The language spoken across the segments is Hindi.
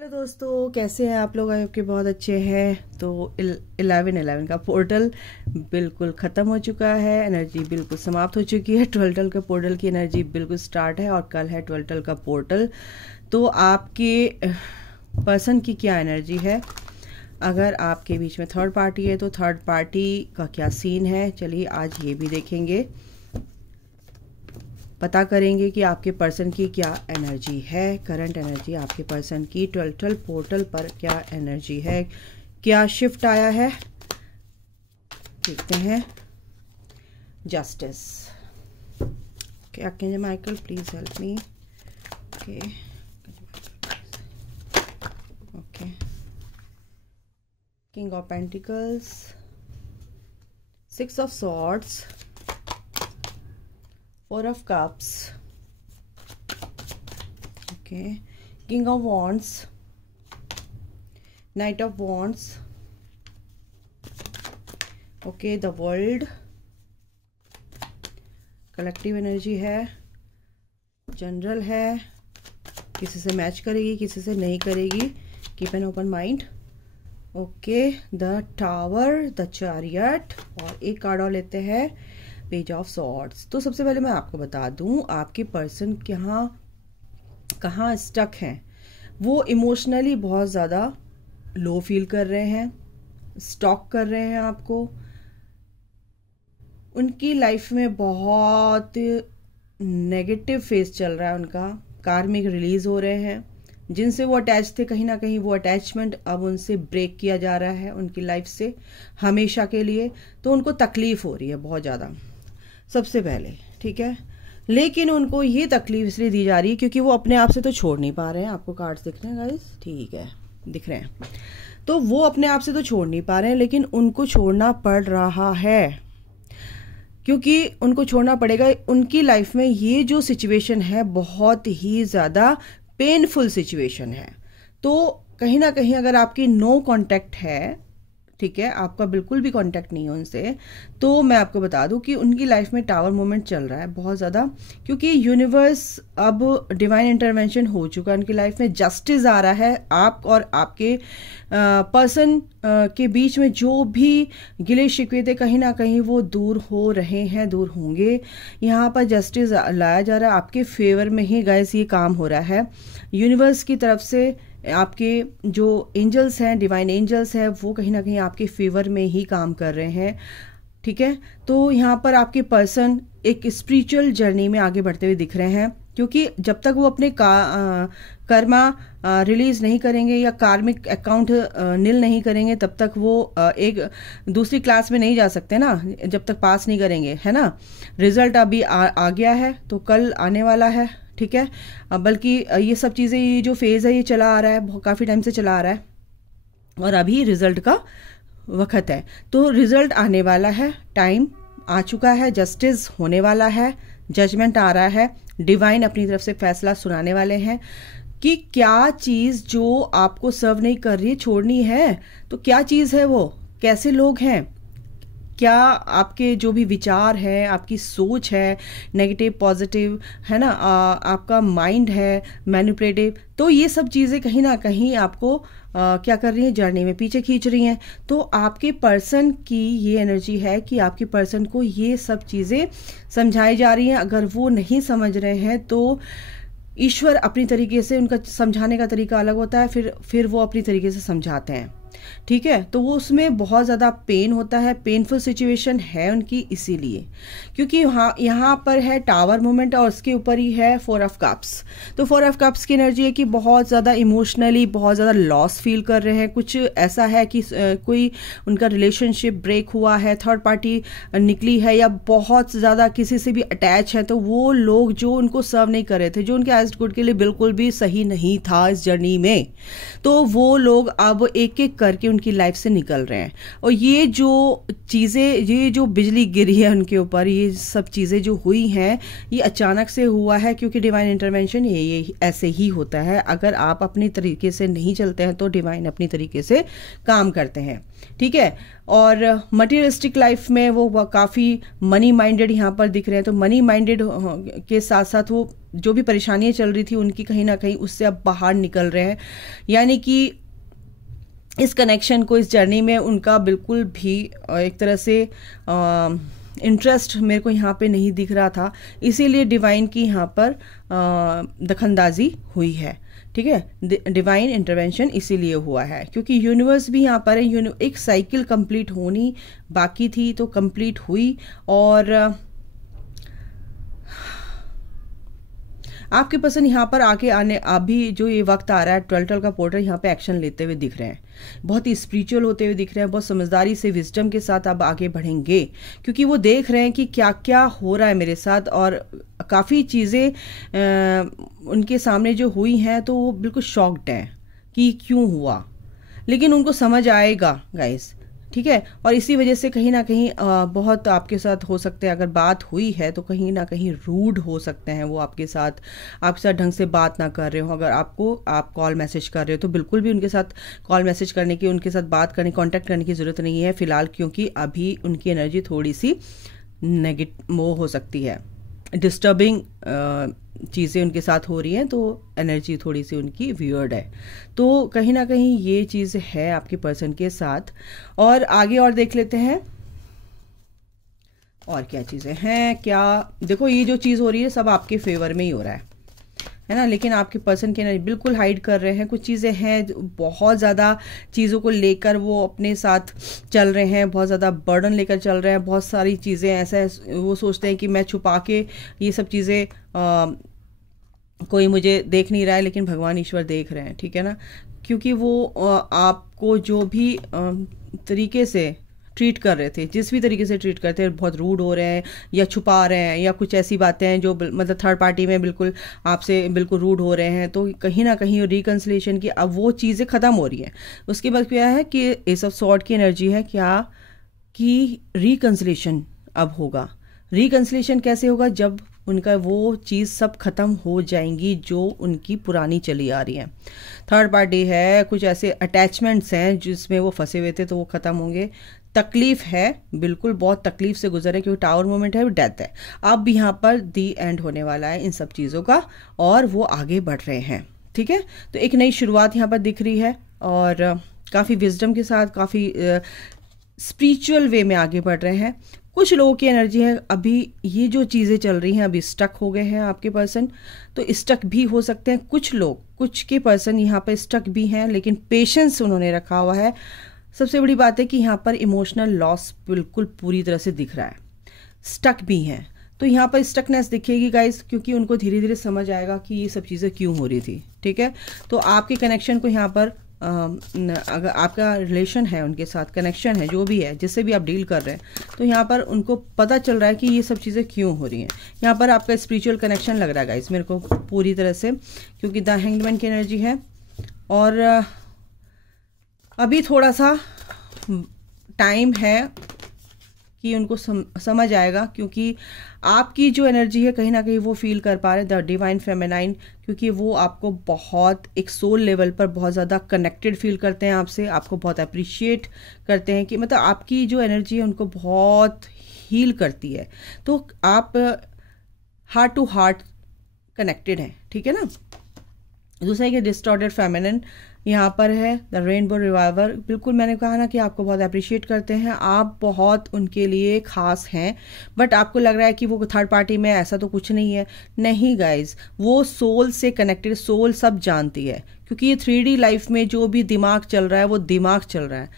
हेलो दोस्तों, कैसे हैं आप लोग? आई होप के बहुत अच्छे हैं। तो 11/11 का पोर्टल बिल्कुल ख़त्म हो चुका है, एनर्जी बिल्कुल समाप्त हो चुकी है। 12 का पोर्टल की एनर्जी बिल्कुल स्टार्ट है और कल है 12 का पोर्टल। तो आपके पर्सन की क्या एनर्जी है? अगर आपके बीच में थर्ड पार्टी है तो थर्ड पार्टी का क्या सीन है, चलिए आज ये भी देखेंगे, पता करेंगे कि आपके पर्सन की क्या एनर्जी है। करंट एनर्जी आपके पर्सन की 12 पोर्टल पर क्या एनर्जी है, क्या शिफ्ट आया है, देखते हैं। Justice, okay, archangel Michael please help me. Okay okay, king of pentacles, 6 of swords, 4 of cups, okay, king of wands, knight of wands, okay, the world, collective energy है, जनरल है, किसी से मैच करेगी किसी से नहीं करेगी, keep an open mind. Okay, the tower, the chariot, और एक कार्ड और लेते हैं, पेज ऑफ सॉर्ड्स। तो सबसे पहले मैं आपको बता दूं आपके पर्सन कहाँ स्टक हैं। वो इमोशनली बहुत ज़्यादा लो फील कर रहे हैं, स्टॉक कर रहे हैं आपको। उनकी लाइफ में बहुत नेगेटिव फेज चल रहा है उनका, कार्मिक रिलीज हो रहे हैं। जिनसे वो अटैच थे, कहीं ना कहीं वो अटैचमेंट अब उनसे ब्रेक किया जा रहा है उनकी लाइफ से हमेशा के लिए। तो उनको तकलीफ हो रही है बहुत ज़्यादा सबसे पहले, ठीक है। लेकिन उनको ये तकलीफ इसलिए दी जा रही है क्योंकि वो अपने आप से तो छोड़ नहीं पा रहे हैं। आपको कार्ड्स दिख रहे हैं गाइस? ठीक है, दिख रहे हैं। तो वो अपने आप से तो छोड़ नहीं पा रहे हैं, लेकिन उनको छोड़ना पड़ रहा है क्योंकि उनको छोड़ना पड़ेगा। उनकी लाइफ में ये जो सिचुएशन है बहुत ही ज़्यादा पेनफुल सिचुएशन है। तो कहीं ना कहीं अगर आपकी नो कांटेक्ट है, ठीक है, आपका बिल्कुल भी कांटेक्ट नहीं है उनसे, तो मैं आपको बता दूं कि उनकी लाइफ में टावर मोमेंट चल रहा है बहुत ज़्यादा, क्योंकि यूनिवर्स अब डिवाइन इंटरवेंशन हो चुका है उनकी लाइफ में। जस्टिस आ रहा है। आप और आपके पर्सन के बीच में जो भी गिले शिकवे थे, कहीं ना कहीं वो दूर हो रहे हैं, दूर होंगे। यहाँ पर जस्टिस लाया जा रहा है आपके फेवर में ही गाइस, ये काम हो रहा है यूनिवर्स की तरफ से। आपके जो एंजल्स हैं, डिवाइन एंजल्स हैं, वो कहीं ना कहीं आपके फेवर में ही काम कर रहे हैं, ठीक है। तो यहाँ पर आपके पर्सन एक स्पिरिचुअल जर्नी में आगे बढ़ते हुए दिख रहे हैं, क्योंकि जब तक वो अपने कर्मा रिलीज नहीं करेंगे या कार्मिक अकाउंट नील नहीं करेंगे, तब तक वो एक दूसरी क्लास में नहीं जा सकते ना, जब तक पास नहीं करेंगे, है ना। रिजल्ट अभी आ गया है तो कल आने वाला है, ठीक है। बल्कि ये सब चीज़ें, ये जो फेज़ है ये चला आ रहा है, काफ़ी टाइम से चला आ रहा है और अभी रिजल्ट का वक्त है। तो रिजल्ट आने वाला है, टाइम आ चुका है, जस्टिस होने वाला है, जजमेंट आ रहा है, डिवाइन अपनी तरफ से फैसला सुनाने वाले हैं कि क्या चीज़ जो आपको सर्व नहीं कर रही, छोड़नी है। तो क्या चीज़ है वो, कैसे लोग हैं, क्या आपके जो भी विचार है, आपकी सोच है, नेगेटिव पॉजिटिव, है ना, आपका माइंड है मैनिपुलेटिव, तो ये सब चीज़ें कहीं ना कहीं आपको क्या कर रही हैं, जर्नी में पीछे खींच रही हैं। तो आपके पर्सन की ये एनर्जी है कि आपके पर्सन को ये सब चीज़ें समझाई जा रही हैं। अगर वो नहीं समझ रहे हैं तो ईश्वर अपनी तरीके से, उनका समझाने का तरीका अलग होता है, फिर वो अपनी तरीके से समझाते हैं, ठीक है। तो वो उसमें बहुत ज़्यादा पेन होता है, पेनफुल सिचुएशन है उनकी, इसीलिए क्योंकि यहाँ पर है टावर मोमेंट और उसके ऊपर ही है 4 ऑफ कप्स। तो 4 ऑफ कप्स की एनर्जी है कि बहुत ज़्यादा इमोशनली बहुत ज़्यादा लॉस फील कर रहे हैं। कुछ ऐसा है कि कोई उनका रिलेशनशिप ब्रेक हुआ है, थर्ड पार्टी निकली है, या बहुत ज़्यादा किसी से भी अटैच है। तो वो लोग जो उनको सर्व नहीं कर रहे थे, जो उनके एज गुड के लिए बिल्कुल भी सही नहीं था इस जर्नी में, तो वो लोग अब एक एक करके उनकी लाइफ से निकल रहे हैं। और ये जो चीज़ें, ये जो बिजली गिरी है उनके ऊपर, ये सब चीज़ें जो हुई हैं ये अचानक से हुआ है, क्योंकि डिवाइन इंटरवेंशन ये ऐसे ही होता है। अगर आप अपनी तरीके से नहीं चलते हैं तो डिवाइन अपनी तरीके से काम करते हैं, ठीक है। और मटीरियलिस्टिक लाइफ में वो काफ़ी मनी माइंडेड यहाँ पर दिख रहे हैं। तो मनी माइंडेड के साथ साथ वो जो भी परेशानियां चल रही थी उनकी कहीं ना कहीं उससे अब बाहर निकल रहे हैं। यानी कि इस कनेक्शन को, इस जर्नी में उनका बिल्कुल भी एक तरह से इंटरेस्ट मेरे को यहाँ पे नहीं दिख रहा था, इसीलिए डिवाइन की यहाँ पर दखलंदाजी हुई है, ठीक है। डिवाइन इंटरवेंशन इसीलिए हुआ है क्योंकि यूनिवर्स भी यहाँ पर है। एक साइकिल कंप्लीट होनी बाकी थी तो कंप्लीट हुई, और आपके पर्सन यहाँ पर आके आने, अभी जो ये वक्त आ रहा है 12 का पोर्टल यहाँ पे एक्शन लेते हुए दिख रहे हैं, बहुत ही स्पिरिचुअल होते हुए दिख रहे हैं, बहुत समझदारी से, विजडम के साथ अब आगे बढ़ेंगे, क्योंकि वो देख रहे हैं कि क्या क्या हो रहा है मेरे साथ। और काफ़ी चीज़ें उनके सामने जो हुई हैं तो वो बिल्कुल शॉक्ड हैं कि क्यों हुआ, लेकिन उनको समझ आएगा गाइस, ठीक है। और इसी वजह से कहीं ना कहीं बहुत आपके साथ हो सकते हैं, अगर बात हुई है तो कहीं ना कहीं रूड हो सकते हैं वो आपके साथ ढंग से बात ना कर रहे हो। अगर आप कॉल मैसेज कर रहे हो तो बिल्कुल भी उनके साथ कॉल मैसेज करने की, उनके सात बात करने, कांटेक्ट करने की ज़रूरत नहीं है फ़िलहाल, क्योंकि अभी उनकी एनर्जी थोड़ी सी नेगेटिव हो सकती है, डिस्टर्बिंग चीज़ें उनके साथ हो रही हैं, तो एनर्जी थोड़ी सी उनकी वियर्ड है। तो कहीं ना कहीं ये चीज़ है आपके पर्सन के साथ। और आगे और देख लेते हैं और क्या चीज़ें हैं। क्या देखो, ये जो चीज़ हो रही है सब आपके फेवर में ही हो रहा है ना, लेकिन आपके पर्सन के एनर्जी बिल्कुल हाइड कर रहे हैं। कुछ चीज़ें हैं, बहुत ज़्यादा चीज़ों को लेकर वो अपने साथ चल रहे हैं, बहुत ज़्यादा बर्डन लेकर चल रहे हैं, बहुत सारी चीज़ें ऐसा वो सोचते हैं कि मैं छुपा के ये सब चीज़ें, कोई मुझे देख नहीं रहा है लेकिन भगवान ईश्वर देख रहे हैं, ठीक है ना। क्योंकि वो आपको जो भी तरीके से ट्रीट कर रहे थे, जिस भी तरीके से ट्रीट करते हैं, बहुत रूड हो रहे हैं या छुपा रहे हैं या कुछ ऐसी बातें हैं जो मतलब थर्ड पार्टी में बिल्कुल आपसे बिल्कुल रूड हो रहे हैं, तो कहीं ना कहीं रिकन्सिलेशन की अब वो चीज़ें ख़त्म हो रही हैं। उसके बाद क्या है कि एस ऑफ सॉर्ड की एनर्जी है क्या कि रिकन्सिलेशन अब होगा। रिकन्सिलेशन कैसे होगा? जब उनका वो चीज़ सब खत्म हो जाएंगी जो उनकी पुरानी चली आ रही है। थर्ड पार्टी है, कुछ ऐसे अटैचमेंट्स हैं जिसमें वो फंसे हुए थे तो वो ख़त्म होंगे। तकलीफ है, बिल्कुल बहुत तकलीफ से गुजरे क्योंकि टावर मोमेंट है, डेथ है। अब यहाँ पर दी एंड होने वाला है इन सब चीज़ों का और वो आगे बढ़ रहे हैं, ठीक है। तो एक नई शुरुआत यहाँ पर दिख रही है और काफ़ी विजडम के साथ, काफ़ी स्पिरिचुअल वे में आगे बढ़ रहे हैं। कुछ लोगों की एनर्जी है, अभी ये जो चीज़ें चल रही हैं अभी स्टक हो गए हैं आपके पर्सन, तो स्टक भी हो सकते हैं कुछ लोग, कुछ के पर्सन यहाँ पर स्टक भी हैं लेकिन पेशेंस उन्होंने रखा हुआ है। सबसे बड़ी बात है कि यहाँ पर इमोशनल लॉस बिल्कुल पूरी तरह से दिख रहा है। स्टक भी हैं तो यहाँ पर स्टकनेस दिखेगी गाइस, क्योंकि उनको धीरे धीरे समझ आएगा कि ये सब चीज़ें क्यों हो रही थी, ठीक है। तो आपके कनेक्शन को यहाँ पर अगर आपका रिलेशन है उनके साथ, कनेक्शन है जो भी है, जिससे भी आप डील कर रहे हैं, तो यहाँ पर उनको पता चल रहा है कि ये सब चीज़ें क्यों हो रही हैं। यहाँ पर आपका स्पिरिचुअल कनेक्शन लग रहा है गाइस मेरे को पूरी तरह से, क्योंकि द हैंगमैन की एनर्जी है। और अभी थोड़ा सा टाइम है कि उनको समझ आएगा, क्योंकि आपकी जो एनर्जी है कहीं ना कहीं वो फील कर पा रहे हैं द डिवाइन फेमिनाइन, क्योंकि वो आपको बहुत एक सोल लेवल पर बहुत ज़्यादा कनेक्टेड फील करते हैं आपसे, आपको बहुत अप्रिशिएट करते हैं कि मतलब आपकी जो एनर्जी है उनको बहुत हील करती है। तो आप हार्ट टू हार्ट कनेक्टेड हैं, ठीक है ना। दूसरा है कि डिस्टॉर्टेड फेमिनिन यहाँ पर है द रेनबो रिवाइवर। बिल्कुल मैंने कहा ना कि आपको बहुत अप्रिशिएट करते हैं, आप बहुत उनके लिए खास हैं, बट आपको लग रहा है कि वो थर्ड पार्टी में, ऐसा तो कुछ नहीं है। नहीं गाइज, वो सोल से कनेक्टेड, सोल सब जानती है, क्योंकि ये 3D लाइफ में जो भी दिमाग चल रहा है वो दिमाग चल रहा है।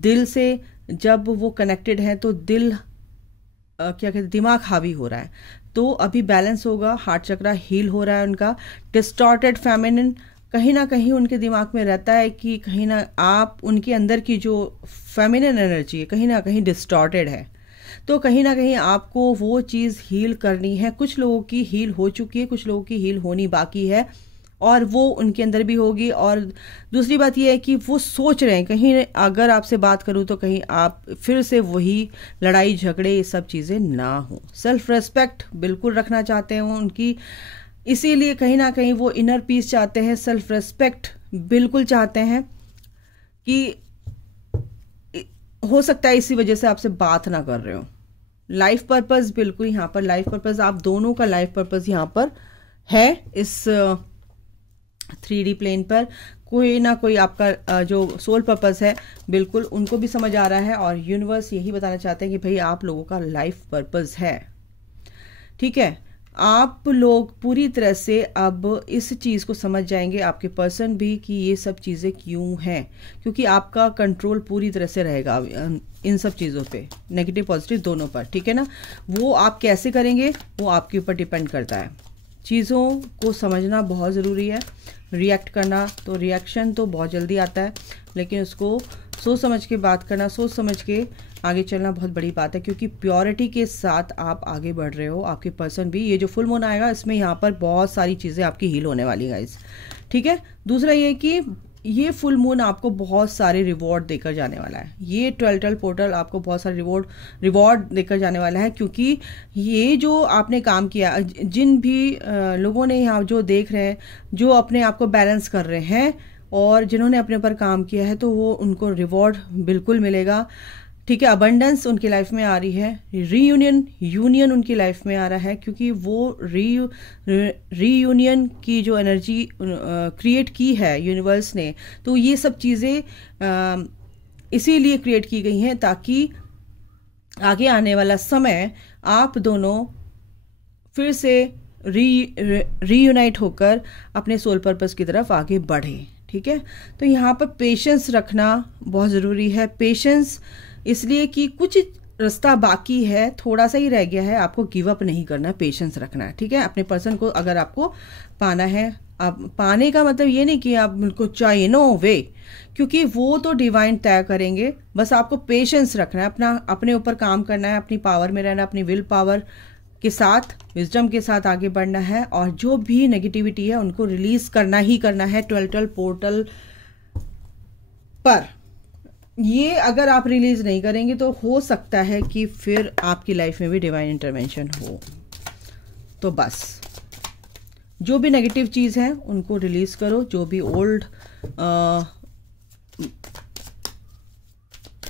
दिल से जब वो कनेक्टेड है तो दिल क्या कहते हैं, दिमाग हावी हो रहा है, तो अभी बैलेंस होगा, हार्ट चक्रा हील हो रहा है उनका। डिस्टॉर्टेड फेमिनिन कहीं ना कहीं उनके दिमाग में रहता है कि कहीं ना आप उनके अंदर की जो फेमिनिन एनर्जी है कहीं ना कहीं डिस्टॉर्टेड है, तो कहीं ना कहीं आपको वो चीज़ हील करनी है। कुछ लोगों की हील हो चुकी है, कुछ लोगों की हील होनी बाकी है, और वो उनके अंदर भी होगी। और दूसरी बात ये है कि वो सोच रहे हैं कहीं अगर आपसे बात करूं तो कहीं आप फिर से वही लड़ाई झगड़े ये सब चीज़ें ना हो। सेल्फ रेस्पेक्ट बिल्कुल रखना चाहते हैं उनकी, इसीलिए कहीं ना कहीं वो इनर पीस चाहते हैं, सेल्फ रेस्पेक्ट बिल्कुल चाहते हैं कि हो सकता है इसी वजह से आपसे बात ना कर रहे हो। लाइफ पर्पस बिल्कुल यहाँ पर, लाइफ पर्पस आप दोनों का लाइफ पर्पस यहाँ पर है। इस 3D प्लेन पर कोई ना कोई आपका जो सोल पर्पस है बिल्कुल उनको भी समझ आ रहा है, और यूनिवर्स यही बताना चाहते हैं कि भाई आप लोगों का लाइफ पर्पस है। ठीक है, आप लोग पूरी तरह से अब इस चीज़ को समझ जाएंगे, आपके पर्सन भी, कि ये सब चीज़ें क्यों हैं, क्योंकि आपका कंट्रोल पूरी तरह से रहेगा इन सब चीज़ों पे, नेगेटिव पॉजिटिव दोनों पर। ठीक है ना, वो आप कैसे करेंगे वो आपके ऊपर डिपेंड करता है। चीज़ों को समझना बहुत ज़रूरी है। रिएक्ट करना तो रिएक्शन तो बहुत जल्दी आता है, लेकिन उसको सोच समझ के बात करना, सोच समझ के आगे चलना बहुत बड़ी बात है, क्योंकि प्योरिटी के साथ आप आगे बढ़ रहे हो। आपके पर्सन भी, ये जो फुल मून आएगा इसमें यहाँ पर बहुत सारी चीज़ें आपकी हील होने वाली है गाइस। ठीक है, दूसरा ये कि ये फुल मून आपको बहुत सारे रिवॉर्ड देकर जाने वाला है। ये 12 पोर्टल आपको बहुत सारे रिवॉर्ड देकर जाने वाला है, क्योंकि ये जो आपने काम किया, जिन भी लोगों ने यहाँ जो देख रहे हैं, जो अपने आप को बैलेंस कर रहे हैं और जिन्होंने अपने ऊपर काम किया है, तो वो उनको रिवॉर्ड बिल्कुल मिलेगा। ठीक है, अबंडेंस उनकी लाइफ में आ रही है, यूनियन उनकी लाइफ में आ रहा है, क्योंकि वो रीयूनियन की जो एनर्जी क्रिएट की है यूनिवर्स ने, तो ये सब चीज़ें इसीलिए क्रिएट की गई हैं ताकि आगे आने वाला समय आप दोनों फिर से रीयूनाइट होकर अपने सोल पर्पस की तरफ आगे बढ़ें। ठीक है, तो यहाँ पर पेशेंस रखना बहुत ज़रूरी है। पेशेंस इसलिए कि कुछ रास्ता बाकी है, थोड़ा सा ही रह गया है, आपको गिव अप नहीं करना, पेशेंस रखना है। ठीक है, अपने पर्सन को अगर आपको पाना है, अब पाने का मतलब ये नहीं कि आप बिल्कुल चाहिए, नो वे, क्योंकि वो तो डिवाइन तय करेंगे। बस आपको पेशेंस रखना है, अपने ऊपर काम करना है, अपनी पावर में रहना, अपनी विल पावर के साथ, विजडम के साथ आगे बढ़ना है, और जो भी नेगेटिविटी है उनको रिलीज करना ही करना है 12 पोर्टल पर। ये अगर आप रिलीज नहीं करेंगे तो हो सकता है कि फिर आपकी लाइफ में भी डिवाइन इंटरवेंशन हो। तो बस जो भी नेगेटिव चीज़ है उनको रिलीज करो, जो भी ओल्ड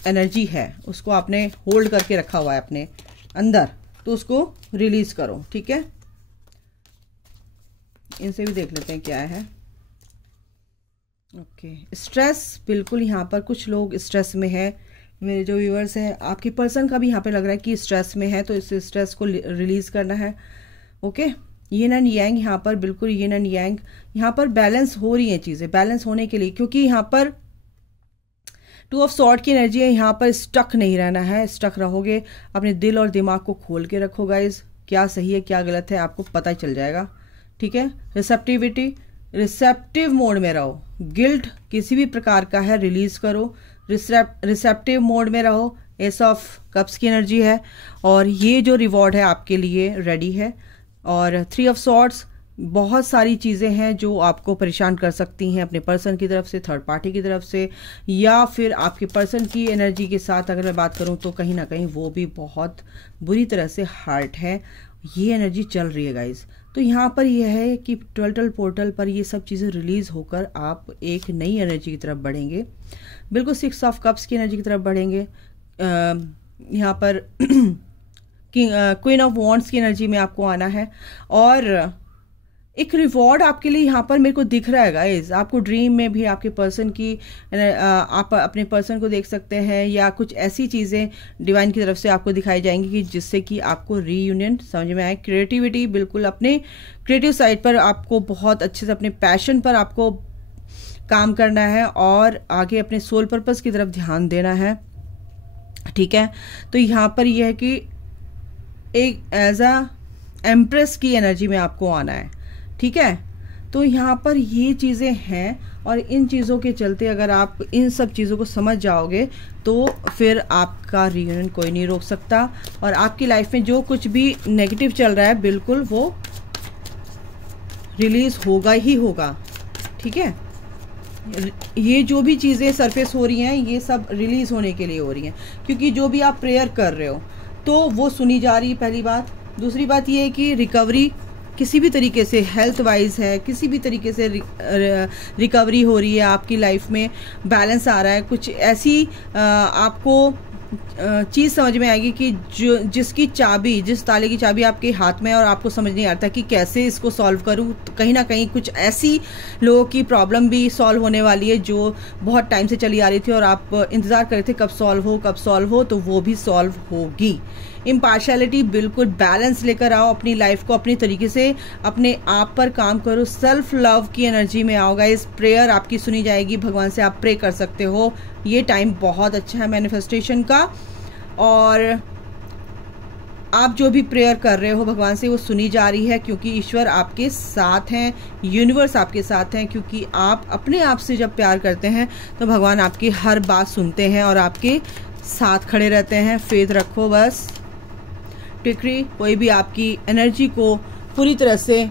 एनर्जी है उसको आपने होल्ड करके रखा हुआ है अपने अंदर, तो उसको रिलीज करो। ठीक है, इनसे भी देख लेते हैं क्या है। ओके, स्ट्रेस बिल्कुल यहाँ पर कुछ लोग स्ट्रेस में है। मेरे जो व्यूअर्स हैं, आपके पर्सन का भी यहाँ पे लग रहा है कि स्ट्रेस में है, तो इस स्ट्रेस को रिलीज करना है। ओके, यिन एंड यांग यहाँ पर बिल्कुल यिन एंड यांग यहाँ पर बैलेंस हो रही हैं चीज़ें। बैलेंस होने के लिए, क्योंकि यहाँ पर 2 ऑफ सॉर्ड की एनर्जी है, यहाँ पर स्टक नहीं रहना है। स्टक रहोगे, अपने दिल और दिमाग को खोल के रखो गाइज, क्या सही है क्या गलत है आपको पता ही चल जाएगा। ठीक है, रिसेप्टिव मोड में रहो। गिल्ट किसी भी प्रकार का है रिलीज करो, रिसेप्टिव मोड में रहो। एस ऑफ कप्स की एनर्जी है, और ये जो रिवॉर्ड है आपके लिए रेडी है। और 3 ऑफ सॉर्ड्स, बहुत सारी चीज़ें हैं जो आपको परेशान कर सकती हैं अपने पर्सन की तरफ से, थर्ड पार्टी की तरफ से, या फिर आपके पर्सन की एनर्जी के साथ अगर मैं बात करूं तो कहीं ना कहीं वो भी बहुत बुरी तरह से हर्ट है। ये एनर्जी चल रही है गाइज। तो यहाँ पर यह है कि 12 पोर्टल पर ये सब चीज़ें रिलीज होकर आप एक नई एनर्जी की तरफ बढ़ेंगे, बिल्कुल 6 ऑफ कप्स की एनर्जी की तरफ बढ़ेंगे। यहाँ पर क्वीन ऑफ वॉन्ड्स की एनर्जी में आपको आना है, और एक रिवॉर्ड आपके लिए यहाँ पर मेरे को दिख रहा है गाइज। आपको ड्रीम में भी आपके पर्सन की, आप अपने पर्सन को देख सकते हैं, या कुछ ऐसी चीज़ें डिवाइन की तरफ से आपको दिखाई जाएंगी कि जिससे कि आपको रीयूनियन समझ में आए। क्रिएटिविटी, बिल्कुल अपने क्रिएटिव साइड पर आपको बहुत अच्छे से, अपने पैशन पर आपको काम करना है, और आगे अपने सोल पर्पस की तरफ ध्यान देना है। ठीक है, तो यहाँ पर यह है कि एक एज अ एम्प्रेस की एनर्जी में आपको आना है। ठीक है, तो यहाँ पर ये चीज़ें हैं, और इन चीज़ों के चलते अगर आप इन सब चीज़ों को समझ जाओगे तो फिर आपका रियूनियन कोई नहीं रोक सकता, और आपकी लाइफ में जो कुछ भी नेगेटिव चल रहा है बिल्कुल वो रिलीज होगा ही होगा। ठीक है, ये जो भी चीज़ें सरफेस हो रही हैं ये सब रिलीज होने के लिए हो रही हैं, क्योंकि जो भी आप प्रेयर कर रहे हो तो वो सुनी जा रही है, पहली बात। दूसरी बात ये है कि रिकवरी किसी भी तरीके से हेल्थ वाइज है, किसी भी तरीके से रिकवरी हो रही है, आपकी लाइफ में बैलेंस आ रहा है। कुछ ऐसी आपको चीज़ समझ में आएगी कि जो जिसकी चाबी, जिस ताले की चाबी आपके हाथ में है और आपको समझ नहीं आता कि कैसे इसको सॉल्व करूं, तो कहीं ना कहीं कुछ ऐसी लोगों की प्रॉब्लम भी सॉल्व होने वाली है जो बहुत टाइम से चली आ रही थी और आप इंतज़ार कर रहे थे कब सॉल्व हो, तो वो भी सॉल्व होगी। इम्पार्शलिटी, बिल्कुल बैलेंस लेकर आओ अपनी लाइफ को, अपनी तरीके से अपने आप पर काम करो, सेल्फ लव की एनर्जी में आओ गाइस। प्रेयर आपकी सुनी जाएगी, भगवान से आप प्रे कर सकते हो। ये टाइम बहुत अच्छा है मैनिफेस्टेशन का, और आप जो भी प्रेयर कर रहे हो भगवान से वो सुनी जा रही है, क्योंकि ईश्वर आपके साथ हैं, यूनिवर्स आपके साथ हैं। क्योंकि आप अपने आप से जब प्यार करते हैं तो भगवान आपकी हर बात सुनते हैं और आपके साथ खड़े रहते हैं। फेथ रखो बस। टिकरी, कोई भी आपकी एनर्जी को पूरी तरह से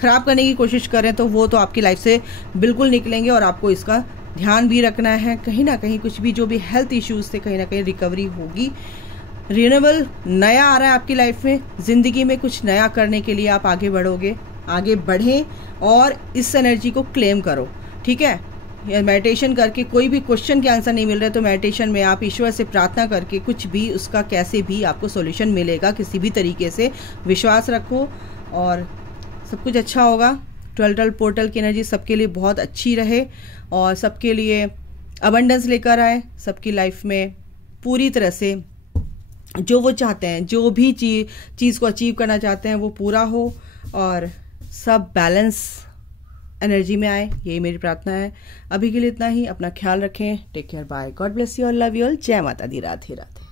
खराब करने की कोशिश करें तो वो तो आपकी लाइफ से बिल्कुल निकलेंगे, और आपको इसका ध्यान भी रखना है। कहीं ना कहीं कुछ भी जो भी हेल्थ इश्यूज से कहीं ना कहीं रिकवरी होगी। रिन्यूअल नया आ रहा है आपकी लाइफ में, जिंदगी में कुछ नया करने के लिए आप आगे बढ़ोगे, आगे बढ़ें और इस एनर्जी को क्लेम करो। ठीक है, मेडिटेशन करके कोई भी क्वेश्चन के आंसर नहीं मिल रहे तो मेडिटेशन में आप ईश्वर से प्रार्थना करके कुछ भी उसका कैसे भी आपको सॉल्यूशन मिलेगा, किसी भी तरीके से विश्वास रखो और सब कुछ अच्छा होगा। 12 पोर्टल की एनर्जी सबके लिए बहुत अच्छी रहे और सबके लिए अबंडेंस लेकर आए, सबकी लाइफ में पूरी तरह से जो वो चाहते हैं, जो भी चीज़ को अचीव करना चाहते हैं वो पूरा हो और सब बैलेंस एनर्जी में आए, यही मेरी प्रार्थना है। अभी के लिए इतना ही। अपना ख्याल रखें। Take care, bye, God bless you और लव यू ऑल। जय माता दी, राधे राधे।